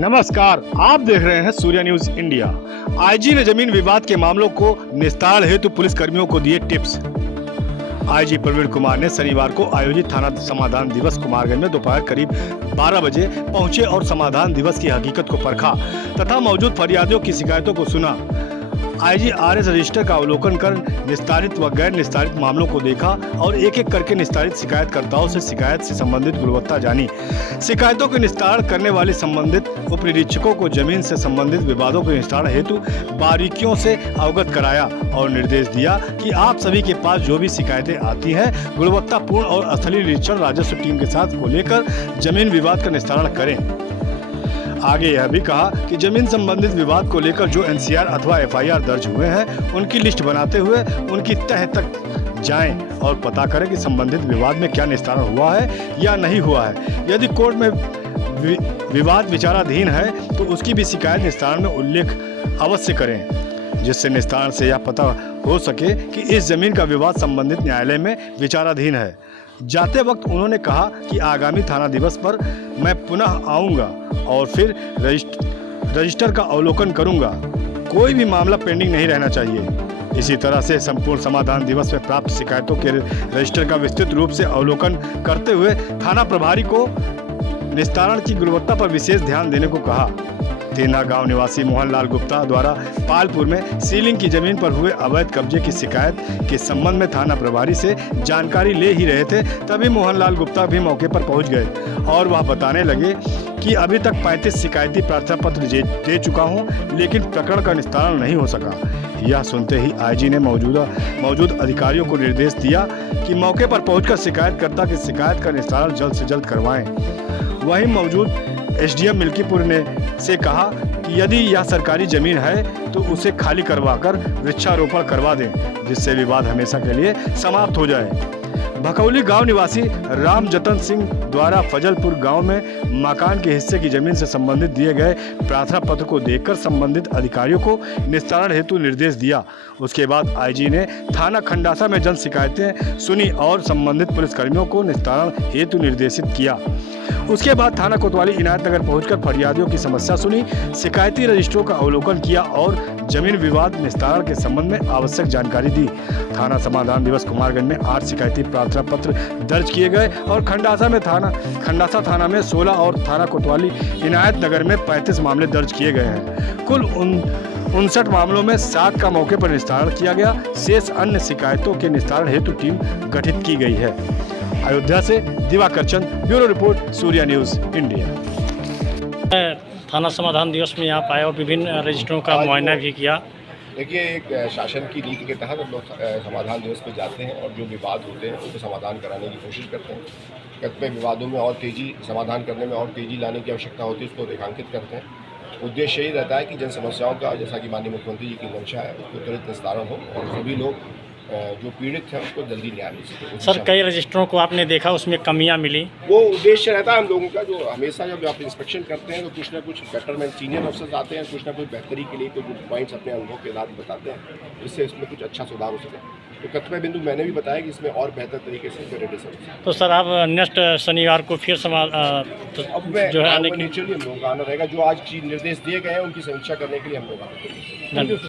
नमस्कार, आप देख रहे हैं सूर्या न्यूज इंडिया। आईजी ने जमीन विवाद के मामलों को निस्तारण हेतु पुलिस कर्मियों को दिए टिप्स। आईजी प्रवीण कुमार ने शनिवार को आयोजित थाना समाधान दिवस कुमारगंज में दोपहर करीब 12 बजे पहुंचे और समाधान दिवस की हकीकत को परखा तथा मौजूद फरियादियों की शिकायतों को सुना। आईजी आरएस रजिस्टर का अवलोकन कर निस्तारित व गैर निस्तारित मामलों को देखा और एक एक करके निस्तारित शिकायतकर्ताओं से शिकायत से संबंधित गुणवत्ता जानी। शिकायतों के निस्तारण करने वाले संबंधित उप निरीक्षकों को जमीन से संबंधित विवादों के निस्तारण हेतु बारीकियों से अवगत कराया और निर्देश दिया कि आप सभी के पास जो भी शिकायतें आती हैं गुणवत्तापूर्ण और स्थलीय निरीक्षण राजस्व टीम के साथ को लेकर जमीन विवाद का निस्तारण करें। आगे यह भी कहा कि जमीन संबंधित विवाद को लेकर जो एनसीआर अथवा एफआईआर दर्ज हुए हैं उनकी लिस्ट बनाते हुए उनकी तह तक जाएं और पता करें कि संबंधित विवाद में क्या निस्तारण हुआ है या नहीं हुआ है। यदि कोर्ट में विवाद विचाराधीन है तो उसकी भी शिकायत निस्तारण में उल्लेख अवश्य करें, जिससे निस्तारण से यह पता हो सके कि इस जमीन का विवाद संबंधित न्यायालय में विचाराधीन है। जाते वक्त उन्होंने कहा कि आगामी थाना दिवस पर मैं पुनः आऊंगा और फिर रजिस्टर का अवलोकन करूंगा। कोई भी मामला पेंडिंग नहीं रहना चाहिए। इसी तरह से संपूर्ण समाधान दिवस में प्राप्त शिकायतों के रजिस्टर का विस्तृत रूप से अवलोकन करते हुए थाना प्रभारी को निस्तारण की गुणवत्ता पर विशेष ध्यान देने को कहा। तेना गांव निवासी मोहनलाल गुप्ता द्वारा पालपुर में सीलिंग की जमीन पर हुए अवैध कब्जे की शिकायत के संबंध में थाना प्रभारी से जानकारी ले ही रहे थे, तभी मोहनलाल गुप्ता भी मौके पर पहुंच गए और वह बताने लगे कि अभी तक 35 शिकायती प्रार्थना पत्र दे चुका हूं, लेकिन प्रकरण का निस्तारण नहीं हो सका। यह सुनते ही आईजी ने मौजूद अधिकारियों को निर्देश दिया कि मौके पर पहुंचकर शिकायतकर्ता की शिकायत का निस्तारण जल्द से जल्द करवाएं। वहीं मौजूद एसडीएम मिल्कीपुर ने से कहा कि यदि यह सरकारी जमीन है तो उसे खाली करवाकर वृक्षारोपण करवा दें, जिससे विवाद हमेशा के लिए समाप्त हो जाए। भकौली गांव निवासी राम जतन सिंह द्वारा फजलपुर गांव में मकान के हिस्से की जमीन से संबंधित दिए गए प्रार्थना पत्र को देखकर संबंधित अधिकारियों को निस्तारण हेतु निर्देश दिया। उसके बाद आईजी ने थाना खंडासा में जन शिकायतें सुनी और संबंधित पुलिसकर्मियों को निस्तारण हेतु निर्देशित किया। उसके बाद थाना कोतवाली इनायत नगर पहुंचकर फरियादियों की समस्या सुनी, शिकायती रजिस्टरों का अवलोकन किया और जमीन विवाद निस्तारण के संबंध में आवश्यक जानकारी दी। थाना समाधान दिवस कुमारगंज में 8 शिकायती प्रार्थना पत्र दर्ज किए गए और खंडासा थाना में 16 और थाना कोतवाली इनायत नगर में 35 मामले दर्ज किए गए हैं। कुल 59 मामलों में 7 का मौके पर निस्तारण किया गया। शेष अन्य शिकायतों के निस्तारण हेतु टीम गठित की गई है। अयोध्या से Diwakar Chand, bureau report, Surya news India. थाना समाधान दिवस में यहाँ आए और विभिन्न रजिस्टरों का मुआयना भी किया। देखिए, एक शासन की नीति के तहत हम लोग समाधान दिवस पे जाते हैं और जो विवाद होते हैं उनको समाधान कराने की कोशिश करते हैं। कतिपय विवादों में और तेज़ी समाधान करने में और तेज़ी लाने की आवश्यकता होती है, उसको रेखांकित करते हैं। उद्देश्य यही रहता है कि जन समस्याओं का, जैसा कि माननीय मुख्यमंत्री जी की मंशा है, उसको त्वरित निस्तारण हो और सभी लोग जो पीड़ित हैं उसको जल्दी न्याय मिल सके। सर, कई रजिस्टरों को आपने देखा उसमें कमियां मिली। वो उद्देश्य रहता है हम लोगों का, जो हमेशा जब आप इंस्पेक्शन करते हैं तो कुछ ना कुछ बेटरमेंट, सीनियर अफसर्स आते हैं, कुछ ना कुछ बेहतरी के लिए कुछ पॉइंट्स अपने अनुभव के आधार बताते हैं, जिससे इसमें कुछ अच्छा सुधार हो सके। तो कतिपय बिंदु मैंने भी बताया कि इसमें और बेहतर तरीके से रेडिसन। तो सर, आप नेक्स्ट शनिवार को फिर अब मैं जो है आने के लिए हम लोगों का आना रहेगा। जो आज निर्देश दिए गए हैं उनकी समीक्षा करने के लिए हम लोग आना।